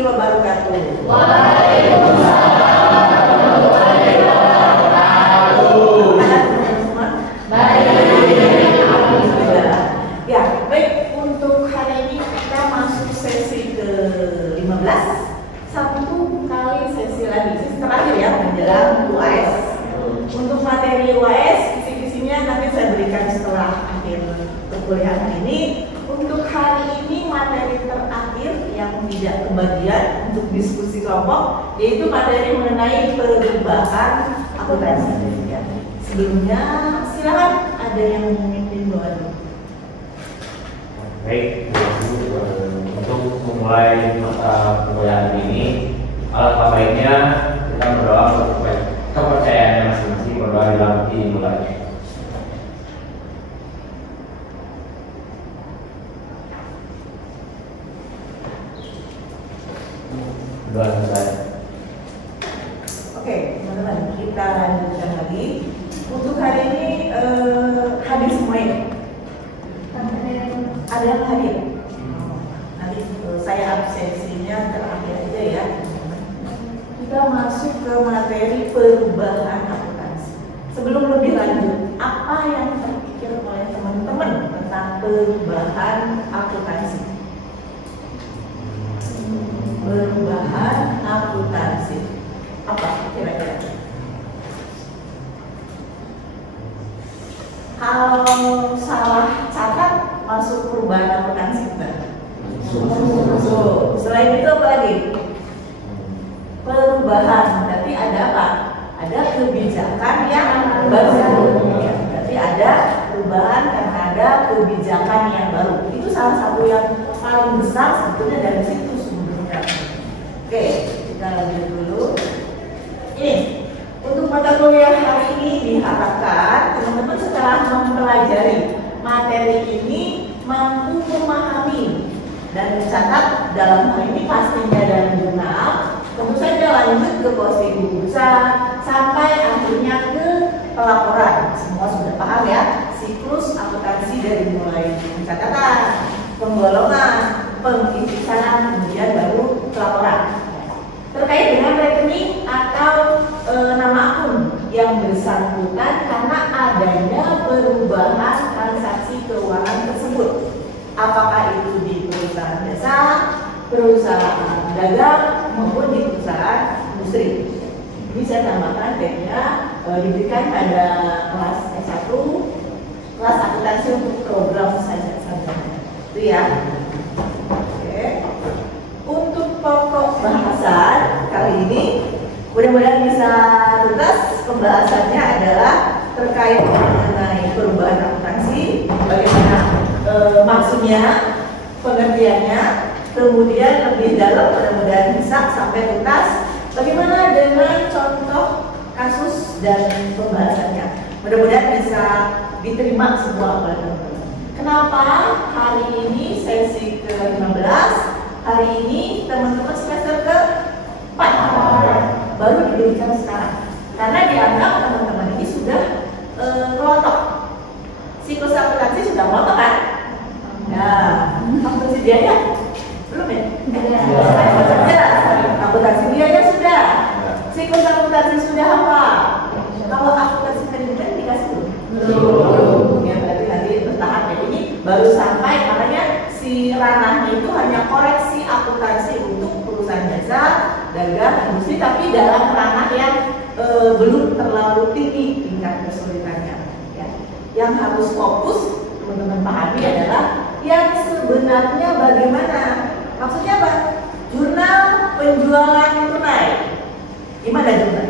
warahmatullahi wabarakatuh. Waalaikumsalam warahmatullahi wabarakatuh. Baik. Ya, baik, untuk hari ini kita masuk sesi ke-15. Satu kali sesi lagi, sesi terakhir ya, menjelang UAS. Untuk materi UAS, kisi-kisinya nanti saya berikan setelah akhir perkuliahan ini. Untuk hari ini materi terakhir yang tidak kebagian untuk diskusi kelompok, yaitu materi mengenai perubahan akuntansi. Ya. Sebelumnya, silakan ada yang memimpin doa. Baik, untuk memulai mata perkuliahan ini, alangkah baiknya kita berdoa untuk kepercayaan masing-masing, berdoa dalam dimulai. Doa selesai. Oke, teman-teman, kita lanjutkan lagi. Untuk hari ini hadir semuanya. Ada yang hadir. Nanti saya absensinya terakhir aja ya. Kita masuk ke materi perubahan akuntansi. Sebelum lebih lanjut, apa yang terpikir oleh teman-teman tentang perubahan akuntansi? Perubahan akuntansi apa kira-kira? Kalau salah catat masuk perubahan akuntansi enggak? Selain itu apa lagi? Perubahan, berarti ada apa? Ada kebijakan yang baru. Ya, berarti ada perubahan karena ada kebijakan yang baru. Itu salah satu yang paling besar sebetulnya dari situ sebetulnya. Oke, kita lanjut dulu. Ini untuk mata kuliah hari ini diharapkan teman-teman setelah mempelajari materi ini mampu memahami dan mencatat dalam hal ini pastinya dalam jurnal. Tentu saja lanjut ke posting besar sampai akhirnya ke pelaporan. Semua sudah paham ya siklus akuntansi dari mulai pencatatan, penggolongan, pengisian, kemudian baru pelaporan. Terkait dengan rekening atau nama akun yang bersangkutan karena adanya perubahan transaksi keuangan tersebut. Apakah itu di perusahaan jasa, perusahaan dagang, maupun di perusahaan industri. Ini saya tambahkan kayaknya diberikan pada kelas S1, kelas akuntansi untuk program saja. Itu ya. Oke. Untuk pokok bahasan kali ini mudah-mudahan bisa tuntas. Pembahasannya adalah terkait mengenai perubahan akuntansi, bagaimana maksudnya, pengertiannya, kemudian lebih dalam mudah-mudahan bisa sampai tuntas. Bagaimana dengan contoh kasus dan pembahasannya, mudah-mudahan bisa diterima semua oleh teman-teman. Kenapa hari ini sesi ke-15? Hari ini teman-teman semester ke-4 baru diberikan sekarang, karena dianggap teman-teman ini sudah kelotok. Siklus akuntansi sudah kelotok kan? Nah, akuntansi biaya belum ya? Sudah. Akuntansi biaya sudah. Siklus akuntansi sudah apa? Kalau akuntansi manajemen dikasih belum? Ya berarti nanti bertahap ya. Ini baru sampai, makanya si ranahnya itu hanya koreksi akuntansi untuk perusahaan jasa, dagang, industri, tapi dalam ranah yang belum terlalu tinggi tingkat kesulitannya. Ya. Yang harus fokus teman-teman pahami adalah yang sebenarnya bagaimana. Maksudnya apa? Jurnal penjualan tunai. Gimana jurnal?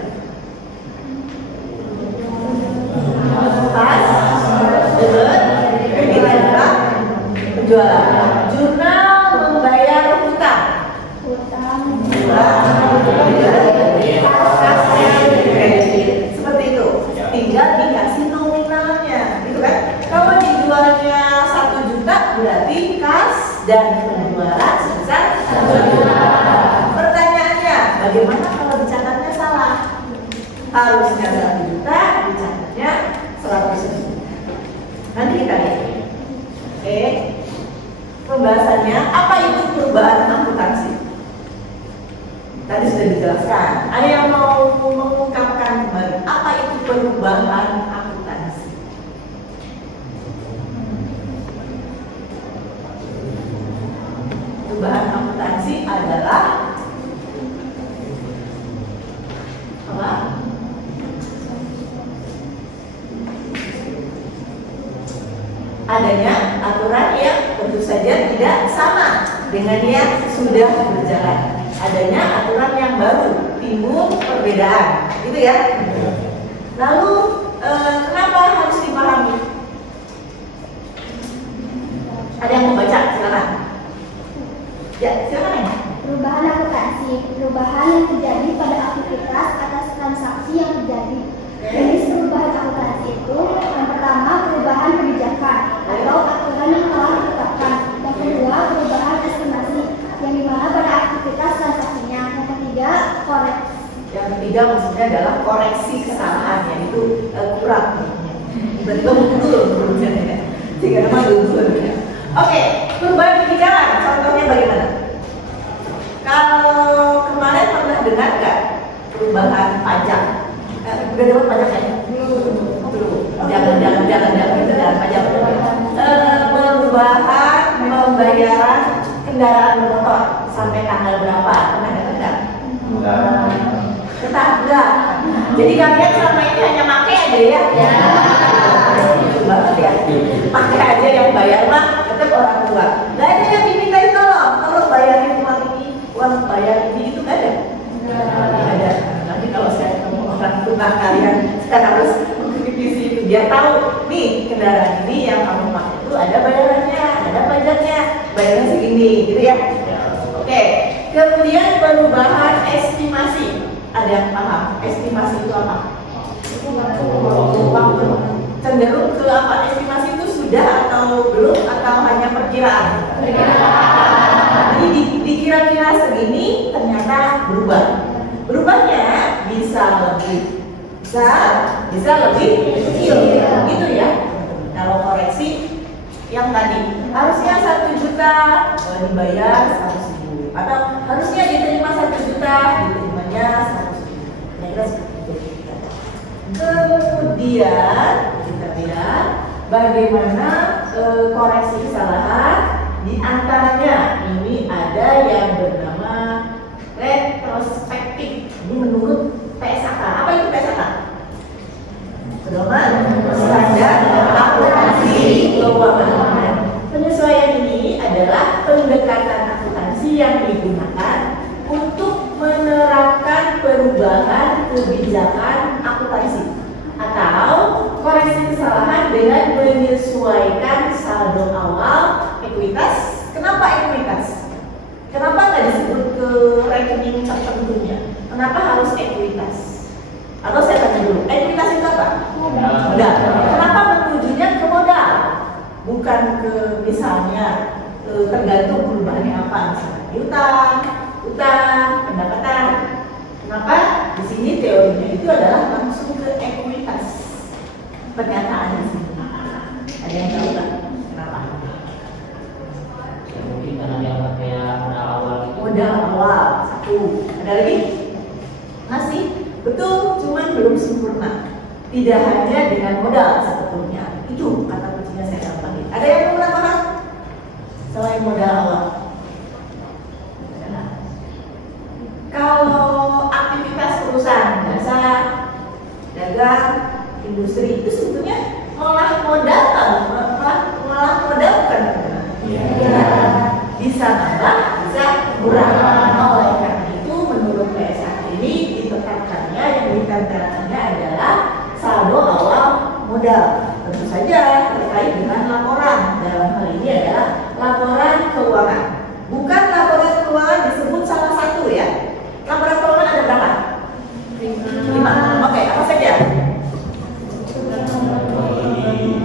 Pas, debit, kira-kira penjualan. Jurnal membayar hutang. Seperti itu. Tinggal dikasih nominalnya, gitu kan? Kalau dijualnya 1 juta berarti kas dan penjualan sebesar 1 juta. Pertanyaannya, sudah dijelaskan. Ada yang mau mengungkapkan kembali apa itu perubahan akuntansi? Perubahan akuntansi adalah apa? Adanya aturan yang tentu saja tidak sama dengan yang sudah berjalan. Adanya aturan yang baru, timbul perbedaan, gitu ya. Lalu kenapa harus dipahami? Ada yang mau baca? Silakan. Ya, silakan ya. Perubahan akuntansi, perubahan yang terjadi pada aktivitas atas transaksi yang terjadi. Jenis perubahan akuntansi itu yang pertama perubahan kebijakan atau aturan yang telah ditetapkan. Yang kedua perubahan estimasi yang dimana pada aktivitas transaksinya. Yang ketiga koreksi. Yang ketiga maksudnya adalah koreksi kesalahan, yaitu kurang. Betul ya. Jika nama betul. Oke, perubahan kebijakan. Contohnya bagaimana? Kalau kemarin pernah dengar nggak perubahan pajak? Udah dapat pajak ya? Belum. Jangan pajak. Perubahan pembayaran kendaraan bermotor sampai tanggal berapa? Pernah dengar nggak? Tetap enggak. Jadi kalian selama ini hanya pakai aja ya? Ya. Lucu banget ya. Pakai aja yang bayar mah tetap orang tua. Nggak ada yang dimintain tolong bayarin uang ini, uang bayar ini itu nggak ada. Nggak ada. Nanti kalau saya ketemu orang tua kalian, saya harus mengkritisi itu. Dia tahu nih kendaraan ini yang kamu pakai itu ada bayarannya, ada pajaknya, bayarnya segini, gitu ya. Oke. Kemudian perubahan estimasi. Ada yang paham? Estimasi itu apa? Cenderung ke apa? Estimasi itu sudah atau belum atau hanya perkiraan? Jadi dikira-kira segini ternyata berubah. Berubahnya bisa lebih kecil, gitu ya. Kalau koreksi yang tadi harusnya 1 juta dibayar 100.000 atau harusnya diterima 1 juta diterimanya 100.000. Kira-kira seperti itu. Kemudian kita lihat bagaimana koreksi kesalahan. Di antaranya ini ada yang bernama retrospektif. Ini menurut PSAK. Apa itu PSAK? Pedoman standar akuntansi keuangan. Penyesuaian ini adalah pendekatan akuntansi yang digunakan untuk menerapkan perubahan kebijakan akuntansi atau koreksi kesalahan dengan menyesuaikan saldo awal ekuitas. Kenapa ekuitas? Kenapa nggak disebut ke rekening tertentunya? Kenapa harus ekuitas? Atau saya tanya dulu, ekuitas itu apa? Modal. Kenapa menujunya ke modal? Bukan ke misalnya tergantung perubahannya apa, misalnya utang, pendapatan. Kenapa? Di sini teorinya itu adalah langsung ke ekuitas. Pernyataan di sini. Ada yang tahu nggak? Kenapa? Mungkin karena dia pakai modal awal gitu. Modal awal satu. Ada lagi? Masih? Betul, cuman belum sempurna. Tidak hanya dengan modal sebetulnya. Itu kata kuncinya saya gampangin. Ada yang mau menambahkan? Selain modal awal. Kalau aktivitas perusahaan, jasa, dagang, industri itu sebetulnya malah modal bukan? Ya. Bisa nambah, bisa kurang. Oleh karena itu menurut PSAK ini ditetapkannya yang ditempelkannya adalah saldo awal modal. Tentu saja terkait dengan laporan. Dalam hal ini adalah laporan keuangan. Bukan laporan keuangan disebut salah satu ya. Laporan keuangan ada berapa? 5. Oke, apa saja?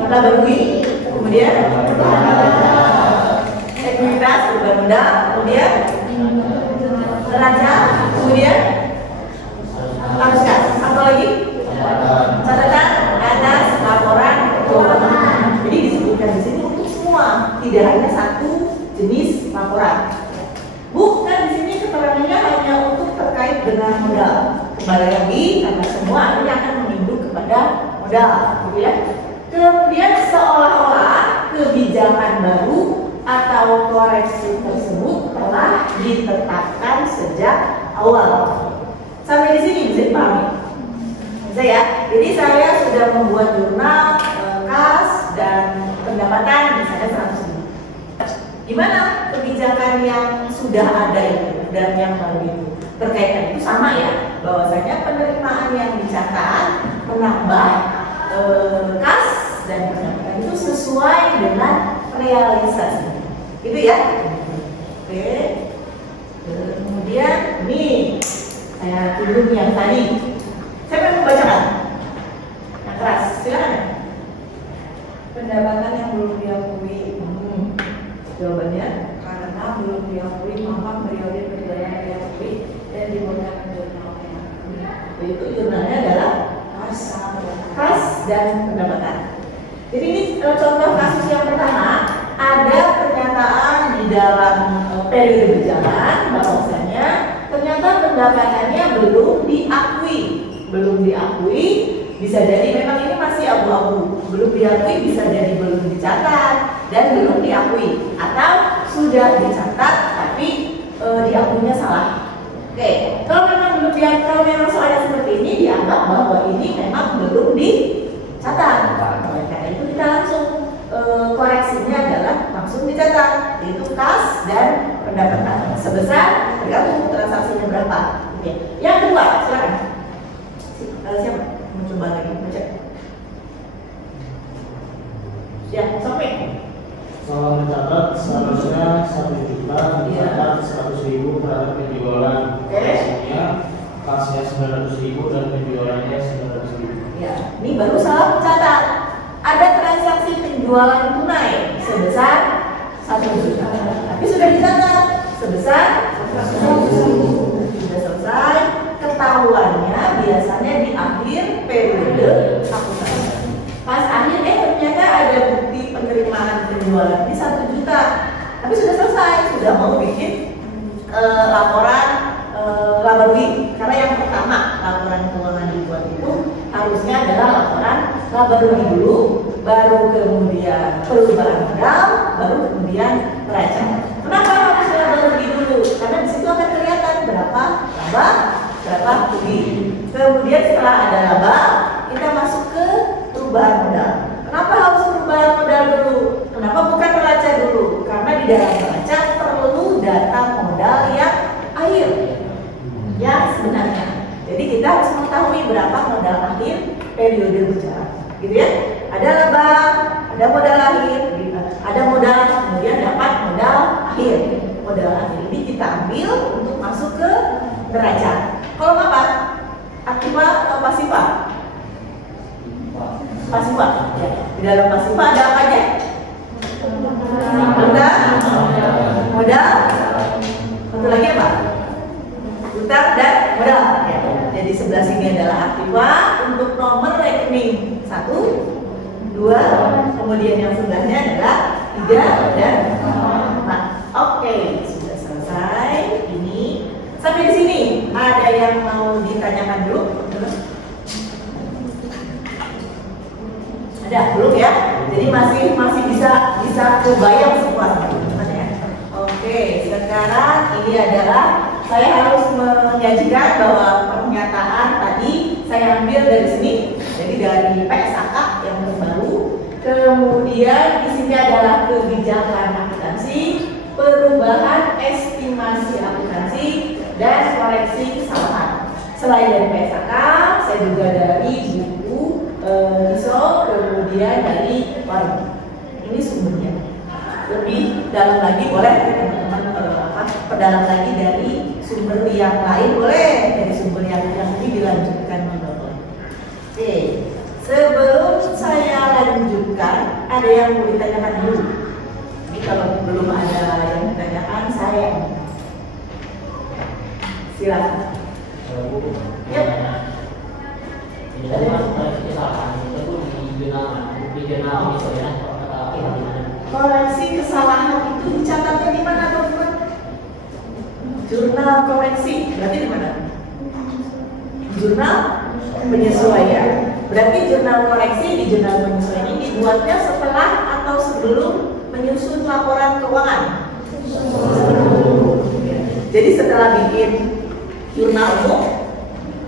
Laba rugi, kemudian ekuitas, perubahan modal, kemudian neraca, kemudian harus kas. Apa lagi? Catatan atas laporan keuangan. Jadi disebutkan di sini untuk semua, tidak hanya satu jenis laporan. Bukan di sini keterangannya hanya untuk terkait dengan modal. Kembali lagi karena semua ini akan menginduk kepada modal, gitu ya. Kemudian seolah-olah kebijakan baru atau koreksi tersebut telah ditetapkan sejak awal. Sampai di sini bisa dipahami? Bisa ya? Jadi saya sudah membuat jurnal, kas, dan pendapatan misalnya 100.000. Gimana kebijakan yang sudah ada itu dan yang baru itu? Berkaitan itu sama ya, bahwasanya penerimaan yang dicatat menambah kas dan pendapatan itu sesuai dengan realisasi. Gitu ya? Oke. Kemudian ini saya tunjuk yang tadi. Saya mau membacakan yang keras, silakan. Pendapatan yang belum diakui. Jawabannya Karena belum diakui maka periode perjalanan diakui dan dimudahkan jurnalnya. itu jurnalnya adalah kas dan pendapatan. Jadi ini contoh kasus yang pertama, ada pernyataan di dalam periode berjalan bahwasanya ternyata pendapatannya belum diakui, bisa jadi memang ini masih abu-abu, belum diakui, bisa jadi belum dicatat dan belum diakui, atau sudah dicatat tapi diakuinya salah. Oke, kalau memang belum diakui, kalau memang soalnya seperti ini dianggap bahwa ini memang belum dicatat. Oleh karena itu kita langsung koreksinya adalah langsung dicatat, yaitu kas dan pendapatan sebesar tergantung transaksinya berapa. Oke. Yang kedua, silakan. Siapa mau coba lagi baca? Ya, sampai. Kalau mencatat seharusnya 1 juta, mencatat 100.000 terhadap penjualan. Hasilnya kasnya 900.000 dan penjualannya 900.000. Ya, ini baru salah catat. Ada transaksi penjualan tunai sebesar 1 juta, tapi sudah dicatat sebesar 100.000. Sudah selesai. Ketahuannya biasanya di akhir periode akuntansi. Pas akhir ternyata ada bukti penerimaan penjualan ini 1 juta, tapi sudah selesai, sudah mau bikin laporan laba rugi. Karena yang pertama laporan keuangan dibuat itu harusnya adalah laporan laba rugi dulu, baru kemudian perubahan modal, baru kemudian neraca. Kenapa harus laba rugi dulu? Karena di situ akan kelihatan berapa laba, berapa rugi. Kemudian setelah ada laba, kita masuk ke perubahan modal. Kenapa harus perubahan modal dulu? Kenapa bukan neraca dulu? Karena di dalam neraca perlu data modal yang akhir, ya sebenarnya. Jadi kita harus mengetahui berapa modal akhir periode berjalan, gitu ya. Ada laba, ada modal akhir, ada modal, kemudian dapat modal akhir. Modal akhir ini kita ambil untuk masuk ke neraca. Kalau apa? Aktiva atau pasiva? Pasiva. Ya. Di dalam pasiva ada apa aja? Modal, satu lagi apa? Utang dan modal. Ya. Jadi sebelah sini adalah aktiva untuk nomor rekening 1, 2, kemudian yang sebelahnya adalah 3 dan 4. Oke, sudah selesai. Ini sampai di sini. Ada yang mau ditanyakan dulu? Ada belum ya? Jadi masih bisa kebayang semua. Oke, sekarang ini adalah saya harus menyajikan bahwa pernyataan tadi saya ambil dari sini, jadi dari PSAK yang terbaru. Kemudian isinya adalah kebijakan akuntansi, perubahan estimasi akuntansi, dan koreksi kesalahan. Selain dari PSAK, saya juga dari buku ISO, kemudian dari Warung. Ini sumbernya. Lebih dalam lagi boleh teman-teman perdalam lagi dari sumber yang lain boleh, dari sumber yang ini dilanjutkan menurut. Oke, sebelum saya lanjutkan, ada yang mau ditanyakan dulu. Jadi kalau belum ada yang ditanyakan, saya silakan. Yep. Ini tadi masuk koreksi kesalahan itu di jurnal misalnya kata gimana? Koreksi kesalahan itu dicatatnya di mana teman-teman? Jurnal koreksi, berarti di mana? jurnal penyesuaian. Berarti jurnal koreksi di jurnal penyesuaian ini dibuatnya setelah atau sebelum menyusun laporan keuangan. Jadi setelah bikin jurnal umum,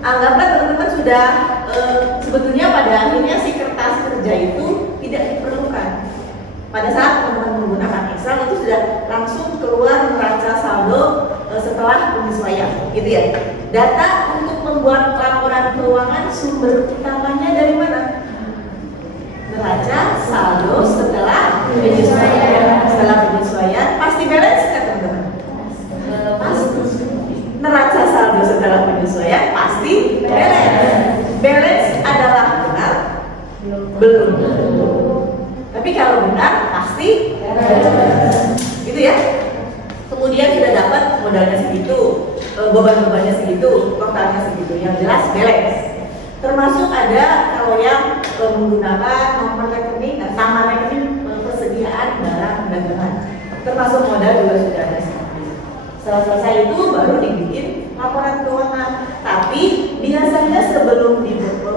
anggaplah teman-teman sudah sebetulnya pada akhirnya si kertas kerja itu tidak diperlukan. Pada saat teman-teman menggunakan Excel itu sudah langsung keluar neraca saldo setelah penyesuaian, gitu ya. Data untuk membuat laporan keuangan sumber utamanya dari mana? Neraca saldo setelah penyesuaian. Setelah penyesuaian pasti balance kan teman-teman? Pasti. Neraca saldo setelah penyesuaian pasti balance. Balance adalah benar? Belum. Tapi kalau benar pasti gitu ya. Kemudian sudah dapat modalnya segitu, beban-bebannya segitu, totalnya segitu. Yang jelas balance. Termasuk ada kalau yang menggunakan nomor rekening, nama rekening persediaan barang dagangan. Termasuk modal juga sudah ada. Setelah selesai itu baru dibikin laporan keuangan. Tapi biasanya sebelum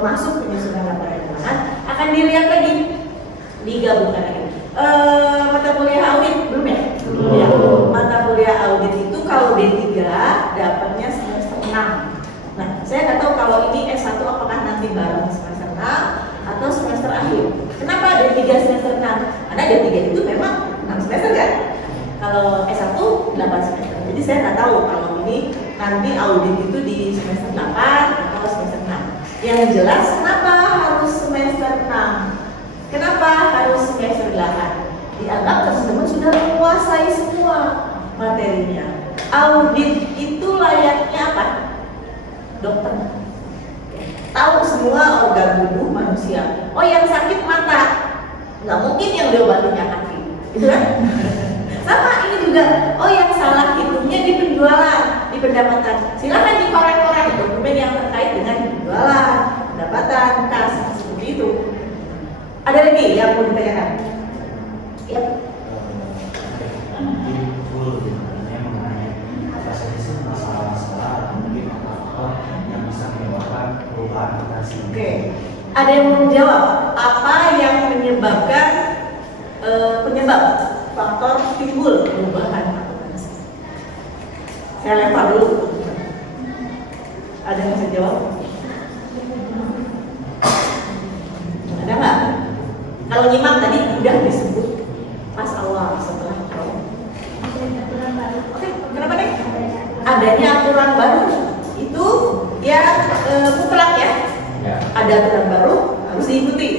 masuk penyusunan laporan keuangan akan dilihat lagi, digabungkan lagi. Mata kuliah audit belum ya? Belum. Ya. Mata kuliah audit itu kalau D3 dapatnya semester 6. Nah, saya nggak tahu kalau ini S1 apakah nanti bareng semester 6 atau semester akhir. Kenapa D3 semester 6? Karena D3 itu memang 6 semester kan? Kalau S1 8 semester. Jadi saya nggak tahu kalau ini nanti audit itu di semester 8 atau semester 6. Yang jelas kenapa harus semester 6? Kenapa harus semester 8? Dianggap teman-teman sudah menguasai semua materinya. Audit itu layaknya apa? Dokter. Tahu semua organ tubuh manusia. Oh, yang sakit mata, nggak mungkin yang diobatinya kaki, gitu kan? Sama ini juga. Oh, yang salah hitungnya di penjualan, di pendapatan. Silakan dikorek-korek dokumen yang terkait dengan penjualan, pendapatan, kas, seperti itu. Ada lagi yang mau ditanyakan? Ya. Oke, ada yang mau menjawab apa yang menyebabkan penyebab faktor timbul perubahan akuntansi? Saya lempar dulu. Ada yang bisa jawab? Ada nggak? Kalau nyimak tadi udah disebut pas awal setelah tahun. Oke, kenapa nih? Adanya aturan baru itu yang mutlak ya. Ada aturan baru harus diikuti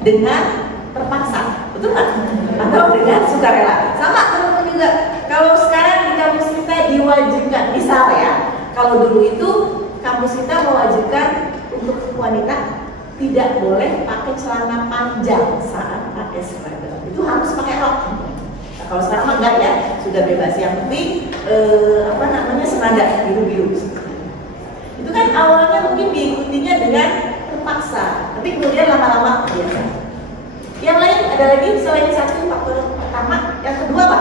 dengan terpaksa, betul nggak? Atau dengan sukarela. Sama teman-teman juga. Kalau sekarang di kampus kita diwajibkan, misal ya, kalau dulu itu kampus kita mewajibkan untuk wanita tidak boleh pakai celana panjang saat pakai seragam. Itu harus pakai rok. Nah, kalau sekarang enggak ya, sudah bebas. Yang penting senada biru-biru. Itu kan awalnya mungkin diikutinya dengan terpaksa, tapi kemudian lama-lama biasa. Yang lain ada lagi selain satu faktor pertama, yang kedua apa?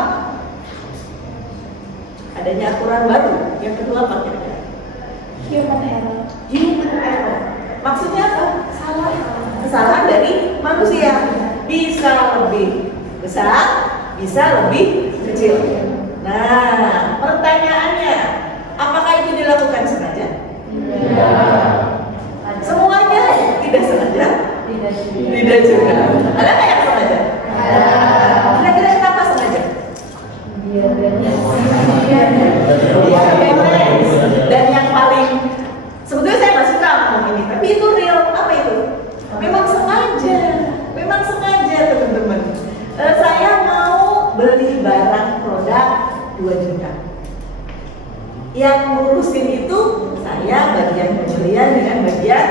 Adanya aturan baru. Yang kedua apa kira-kira? Human error. Human error. Maksudnya apa? Kesalahan dari manusia. Bisa lebih besar, bisa lebih kecil. Nah, pertanyaannya, apakah itu dilakukan sengaja? Semuanya tidak sengaja? Tidak juga. Ada nggak yang sengaja? Kira-kira kenapa sengaja? Dan yang paling sebetulnya saya nggak suka ngomong ini, tapi itu real. Apa itu? Memang sengaja teman-teman. Saya mau beli barang produk 2 juta. Yang ngurusin itu saya bagian pembelian dengan bagian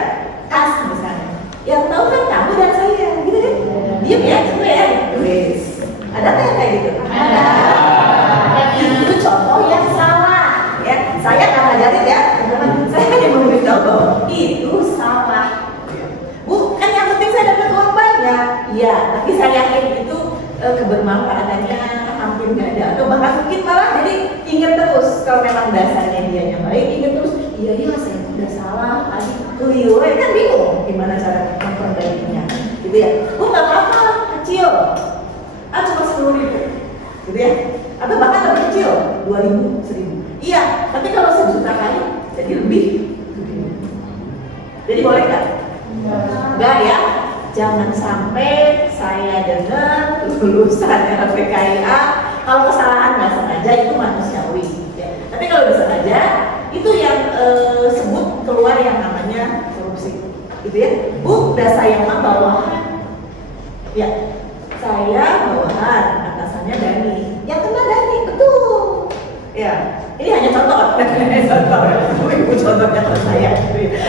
kas misalnya. Yang tahu kan kamu dan saya, gitu kan? Diam ya, coba ya. Wes. Ada nggak yang kayak gitu? Ada. Itu contoh yang salah. Ya, saya nggak ngajarin ya, saya hanya memberitahu bahwa itu salah. Bukan yang penting saya dapat uang banyak, iya, tapi saya yakin itu kebermanfaatannya hampir nggak ada, atau bahkan mungkin malah jadi ingat terus kalau memang dasarnya dia yang baik, ingat terus, iya saya udah salah, tadi 1.000. Iya, tapi kalau 1 juta kali jadi lebih. Jadi boleh nggak? Enggak ya. Jangan sampai saya dengar lulusan LPKIA kalau kesalahan nggak sengaja itu manusiawi. Ya. Tapi kalau disengaja itu yang sebut keluar yang namanya korupsi, gitu ya. Bu, udah saya mah bawahan. Ya, saya bawahan, atasannya Dani. Yang kena Dani, betul. Ya, ini hanya contoh. Ibu contohnya ke saya.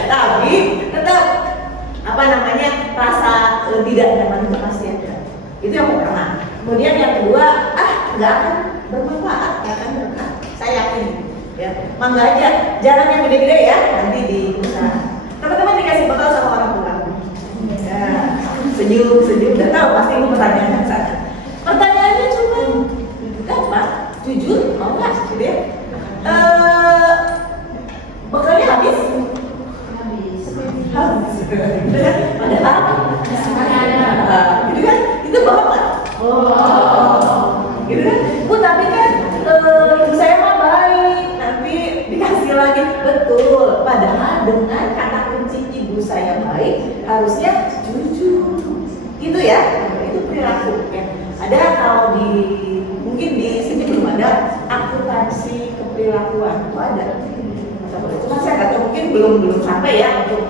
Tapi tetap apa namanya rasa tidak nyaman itu pasti ada. Itu yang pertama. Kemudian yang kedua, nggak akan bermanfaat, nggak akan berkah. Saya yakin. Ya, mangga aja, jalan yang gede-gede ya nanti di usaha. Teman-teman dikasih bekal sama orang tua. Ya, senyum, udah tahu pasti itu pertanyaannya sana. Pertanyaannya cuma gampang, jujur, mau nggak gitu ya? Bekalnya habis. Padahal, gitu kan? Itu bohong nggak? Gitu kan? Bu, tapi kan ibu saya mah baik, nanti dikasih lagi. Betul, padahal dengan kata kunci ibu saya baik, harusnya jujur. Gitu ya, itu perilaku ya. Ada kalau mungkin di sini belum ada akuntansi keperilakuan, itu ada. Cuma saya kata mungkin belum sampai ya untuk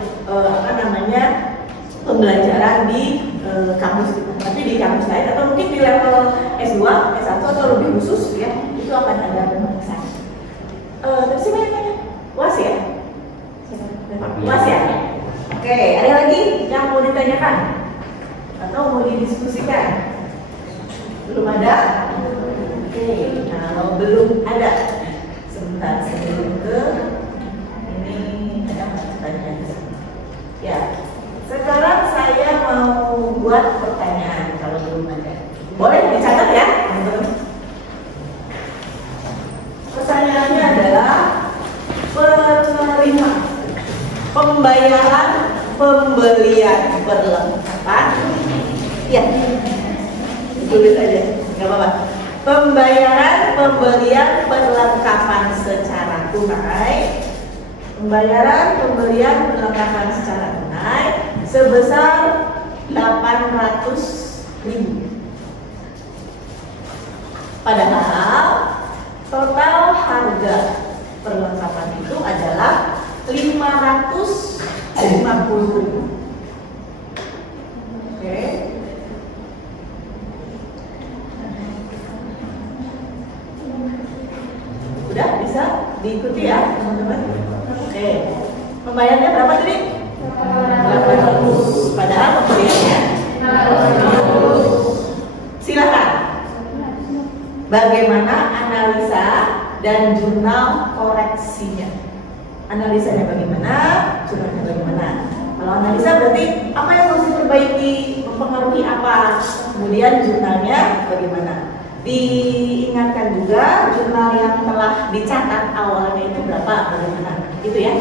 pembelajaran di kampus kita. Tapi di kampus lain atau mungkin di level S2, S1 atau lebih khusus ya, itu akan ada pemeriksaan. Terus siapa yang tanya? UAS ya? UAS ya? Oke, ada lagi yang mau ditanyakan? Atau mau didiskusikan? Belum ada? Oke, kalau belum ada, sebentar sebelum ke ini ada pertanyaan. Ya, sekarang saya mau buat pertanyaan kalau belum ada. Boleh dicatat ya, teman-teman. Pertanyaannya adalah penerima pembayaran pembelian perlengkapan. Ya, tulis aja, nggak apa-apa. Pembayaran pembelian perlengkapan secara tunai. Pembayaran pembelian perlengkapan secara tunai sebesar 800.000. Padahal total harga perlengkapan itu adalah 550.000. Oke. Udah bisa diikuti ya teman-teman? Oke. Pembayarannya berapa tadi? 800. Padahal pembeliannya 500. Silakan. Bagaimana analisa dan jurnal koreksinya? Analisanya bagaimana? Jurnalnya bagaimana? Kalau analisa berarti apa yang harus diperbaiki, mempengaruhi apa? Kemudian jurnalnya bagaimana? Diingatkan juga jurnal yang telah dicatat awalnya itu berapa, bagaimana? Gitu ya.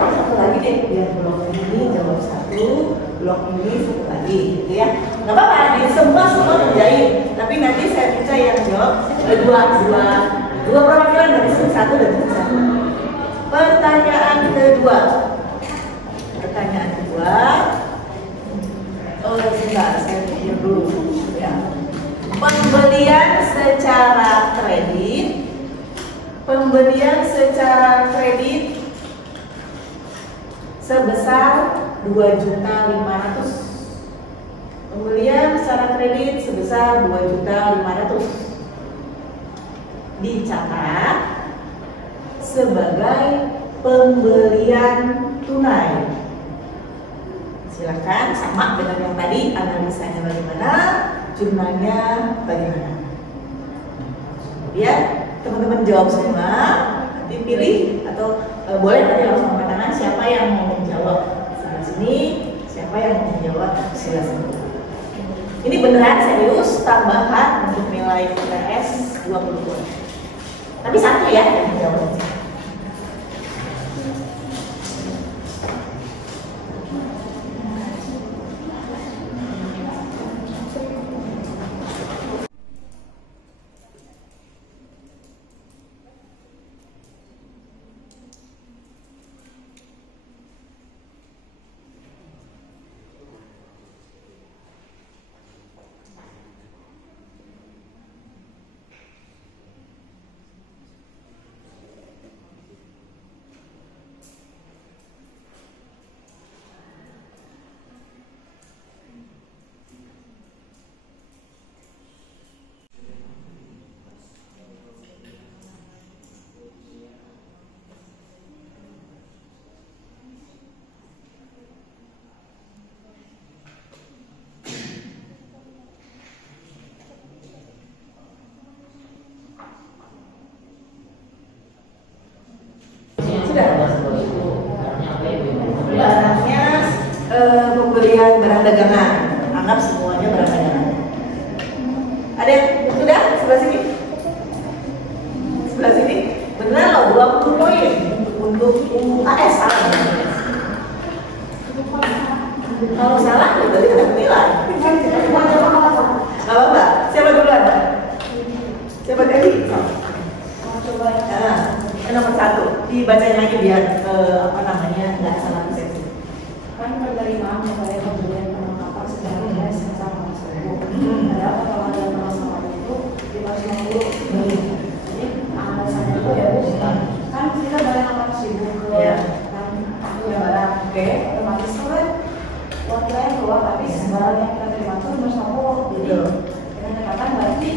Satu lagi deh, biar blok ini jawab satu, blok ini satu lagi, gitu ya. Nggak apa-apa, di semua kerjain. Tapi nanti saya minta yang jawab dua perwakilan dari satu dan satu. Pertanyaan kedua. Sebentar, saya pikir dulu ya. Pembelian secara kredit sebesar 2.500.000. Pembelian secara kredit sebesar 2.500.000 dicatat sebagai pembelian tunai. Silakan sama dengan yang tadi, analisanya bagaimana, jurnalnya bagaimana. Kemudian teman-teman jawab semua, nanti pilih atau boleh tadi langsung angkat tangan siapa yang mau menjawab sebelah sini, siapa yang mau menjawab sebelah sini. Ini beneran serius tambahan untuk nilai UTS 20 poin. Tapi satu ya yang menjawab. Sudah. itu barangnya apa ya? Barangnya pembelian barang dagangan. Anggap semuanya barang dagangan. Ada yang sudah sebelah sini? Sebelah sini? Benar loh, 20 poin untuk UAS salah. Kalau salah ya berarti ada nilai. Gak apa-apa. Siapa duluan? Siapa tadi? Coba ya. Nah, nomor 1 dibacain lagi biar nggak salah persepsi. Kan penerimaan membayar pembelian perlengkapan secara cash sama ada apa kalau ada masalah itu di 550. Jadi alasannya itu ya kan kita bayar 800.000 ke kan aku ya barang, oke, otomatis kan uang kita yang keluar tapi barang yang kita terima itu 550. Jadi dengan catatan berarti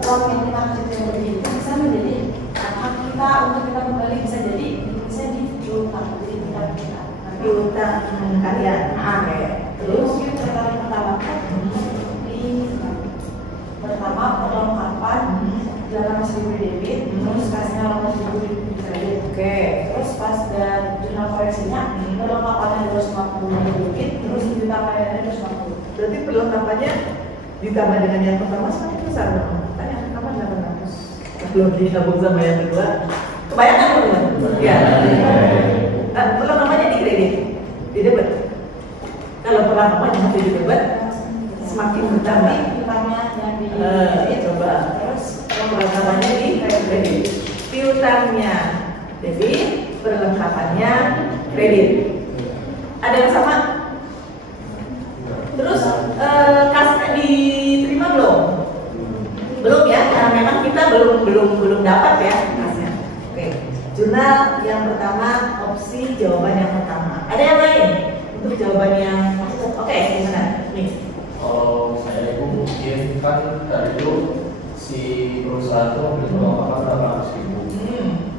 uang yang kita terima itu bisa menjadi hak kita untuk kita kembali, bisa di piutang, jadi kita Piutang kalian. Oke. terus mungkin pertanyaan pertama di pertama perlengkapan dalam 1.000 debit, terus kasihnya 8.000 di kredit. Oke. Terus pas dan jurnal koreksinya perlengkapannya 250 debit, terus ditambahnya 250. Berarti perlengkapannya ditambah dengan yang pertama semakin besar dong. Tanya kapan 800? Belum digabung sama yang kedua. Kebayang belum? Iya. Perlengkapannya di kredit, di debit. Kalau perlengkapannya masih di debit, semakin bertambah. Piutangnya yang di Coba. terus Perlengkapannya di kredit, piutangnya debit, perlengkapannya kredit. Ada yang sama? Terus kasnya diterima belum? Belum ya, karena memang kita belum dapat ya kasnya. Oke, jurnal yang pertama opsi jawaban yang pertama. Ada yang lain untuk jawaban yang oke, gimana? Nih. Kalau saya itu mungkin kan dari itu si perusahaan itu membeli perlengkapan 800.000.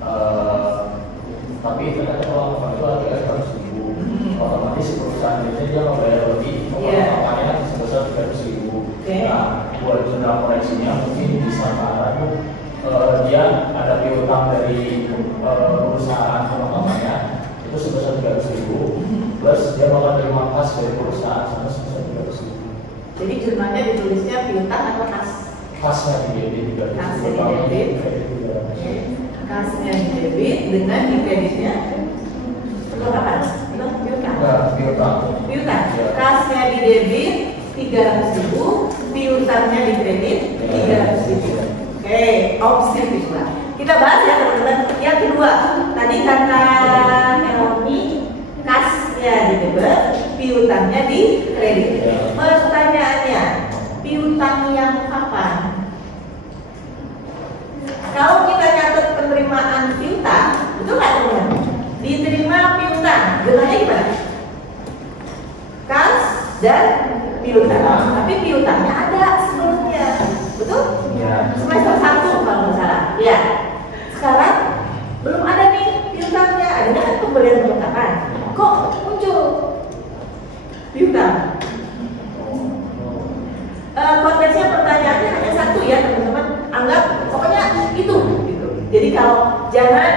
Tapi ternyata perlengkapan itu harganya 100.000. Otomatis si perusahaan ini dia membayar lebih perlengkapannya sebesar 300.000. Nah, buat jurnal koreksinya mungkin bisa dia ada piutang dari perusahaan perlengkapannya itu sebesar 300.000. Plus dia bakal terima kas dari perusahaan sana sebesar 300.000. Jadi jurnalnya ditulisnya piutang atau kas? Kasnya di debit juga. Kasnya di debit. Kasnya di debit dengan di kreditnya perlengkapan. Piutang. Piutang. Piutang. Kasnya di debit 300.000, piutangnya di kredit 300.000. Oke, opsi kedua. Kita bahas ya teman-teman. Yang kedua, tadi kata Naomi, kasnya di debit, piutangnya di kredit. Pertanyaannya, piutang yang kapan? Kalau kita catat penerimaan piutang, betul nggak teman-teman? Diterima piutang, jumlahnya gimana? Kas dan piutang. Tapi piutangnya ada sebelumnya, betul? Ya. Semester 1 kalau nggak salah. Ya. Sekarang belum ada nih piutangnya, adanya kan pembelian perlengkapan. Kok muncul piutang? Konteksnya pertanyaannya hanya satu ya teman-teman. Anggap pokoknya itu gitu. Jadi kalau jangan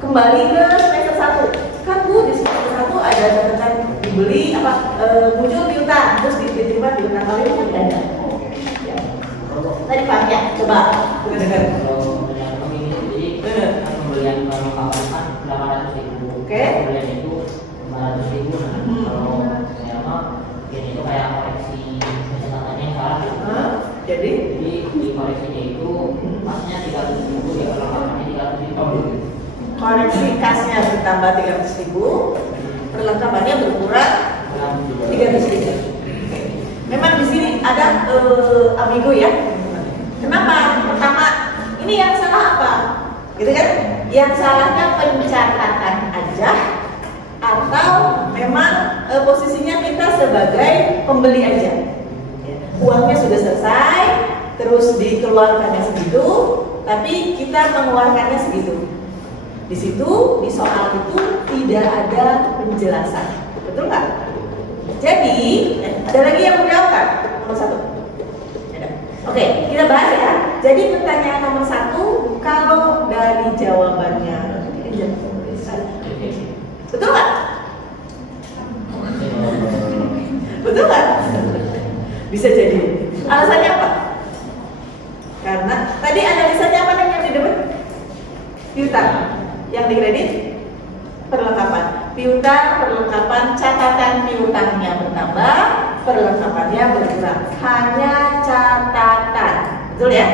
kembali ke semester 1. Kan Bu di semester 1 ada catatan dibeli muncul piutang terus diterima piutang, kalau ini tidak ada. Ya. Tadi Pak ya, coba kita dengar. Kalau pembelian kami ini jadi pembelian perlengkapan kan 800.000. Oke. Pembelian itu 500.000. Kalau saya mah ini itu kayak koreksi catatannya yang salah. Jadi di koreksinya itu pasnya 300.000, ya perlengkapannya 300.000. koreksi kasnya bertambah 300.000, perlengkapannya berkurang 300.000. Memang di sini ada ambigu ya. Kenapa? Pertama, ini yang salah apa? Gitu kan? Yang salahnya pencatatan aja atau memang posisinya kita sebagai pembeli aja. Uangnya sudah selesai, terus dikeluarkannya segitu, tapi kita mengeluarkannya segitu. Di situ, di soal itu tidak ada penjelasan, betul nggak? Jadi, ada lagi yang menjawab kan? Nomor 1. Oke, kita bahas ya. Jadi pertanyaan nomor 1, kalau dari jawabannya Betul nggak? Betul nggak? Bisa jadi. Alasannya apa? Karena tadi analisanya mana yang di depan? Piutang. Yang di kredit? Perlengkapan. Piutang, perlengkapan, catatan piutangnya bertambah, perlengkapannya berkurang. Hanya catatan. Betul ya?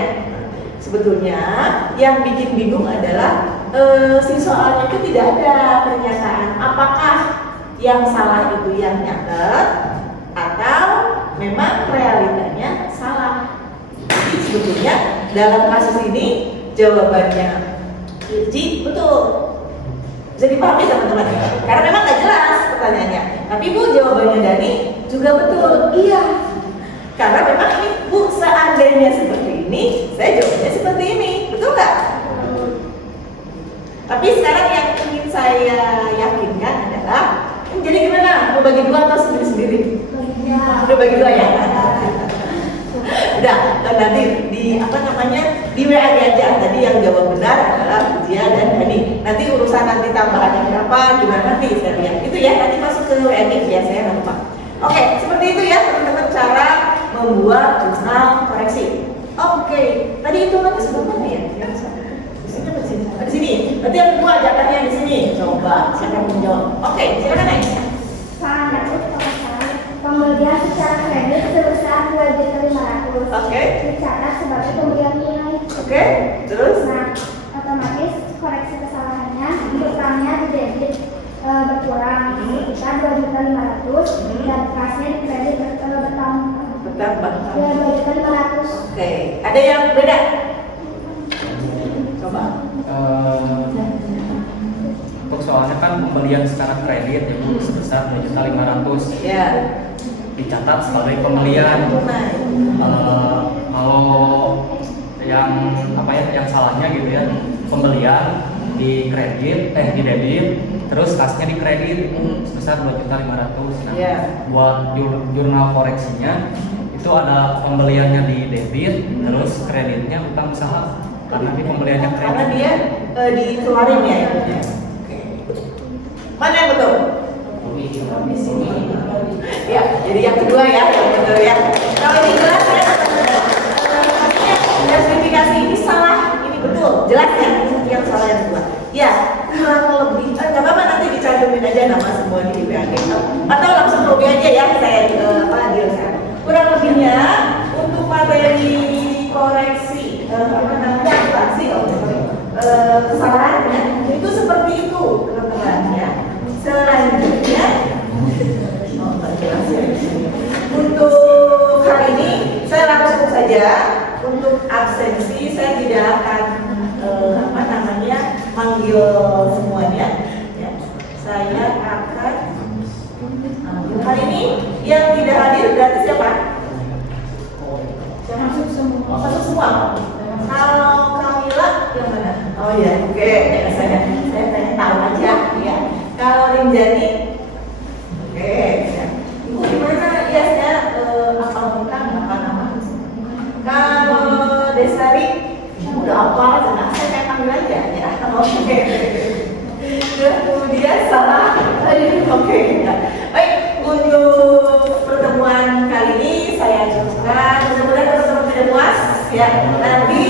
Sebetulnya yang bikin bingung adalah si soalnya itu tidak ada pernyataan apakah yang salah itu yang nyatet atau memang realitanya salah. Jadi sebetulnya dalam kasus ini jawabannya Irji betul, bisa dipahami teman-teman, karena memang nggak jelas pertanyaannya. Tapi Bu jawabannya Dani juga betul, iya. Karena memang ini Bu seandainya seperti ini, saya jawabnya seperti ini, betul nggak? Tapi sekarang yang ingin saya yakinkan adalah jadi gimana? Mau bagi dua atau sendiri-sendiri? Udah bagi dua ya? Udah, nanti di di WA aja. Tadi yang jawab benar adalah Pujia dan Dani. Nanti urusan nanti tambahannya berapa, gimana nanti saya lihat. Itu ya, nanti masuk ke WA ya, saya lupa. Oke, seperti itu ya teman-teman cara membuat jurnal koreksi. Oke, tadi itu nanti sebelumnya ya? Di sini. Berarti yang kedua ajakannya di sini. Coba siapa yang menjawab? Oke, silakan naik. Pembelian secara kredit sebesar 2.500.000. Oke. Dicatat sebagai pembelian nilai. Oke. Terus? Nah, otomatis koreksi kesalahannya utangnya di debit berkurang sekitar 2.500.000 dan kasnya di kredit bertambah. Ya 2.500.000. Oke. Ada yang beda? Coba. Untuk soalnya kan pembelian secara kredit ya Bu sebesar 2.500.000. Ya. Dicatat sebagai pembelian. Kalau yang yang salahnya gitu ya, pembelian di kredit, di debit, terus kasnya di kredit sebesar 2.500.000. Nah, buat jurnal koreksinya itu ada pembeliannya di debit, terus kreditnya utang usaha. Karena di pembeliannya kredit. Karena dia dikeluarin ya. Mana yang betul? Ya, jadi yang kedua ya, yang betul ya. Kalau ini jelas ya, klasifikasi ini salah, ini betul, jelas ya. Yang salah yang kedua. Ya, kurang lebih. Nggak apa-apa nanti dicantumin aja nama semua di BAG. Atau langsung lobby aja ya, saya dealkan. Kurang lebihnya untuk materi koreksi kesalahannya itu seperti itu teman-temannya. Selanjutnya untuk hari ini saya langsung saja untuk absensi saya tidak akan manggil semuanya ya. Saya akan ambil hari ini yang tidak hadir berarti siapa? Masuk semua. Kalau Kamila yang mana? Oh ya, oke. Saya tanya tahu aja ya. Kalau Rinjani, oke. Ya. Ibu di mana? Ya saya apa nama? Kalau Desari, udah apa? Saya panggil aja ya. Oke. Kemudian salah. Oke. Baik, untuk pertemuan kali ini saya cukupkan. Mudah-mudahan teman-teman tidak puas ya. Nanti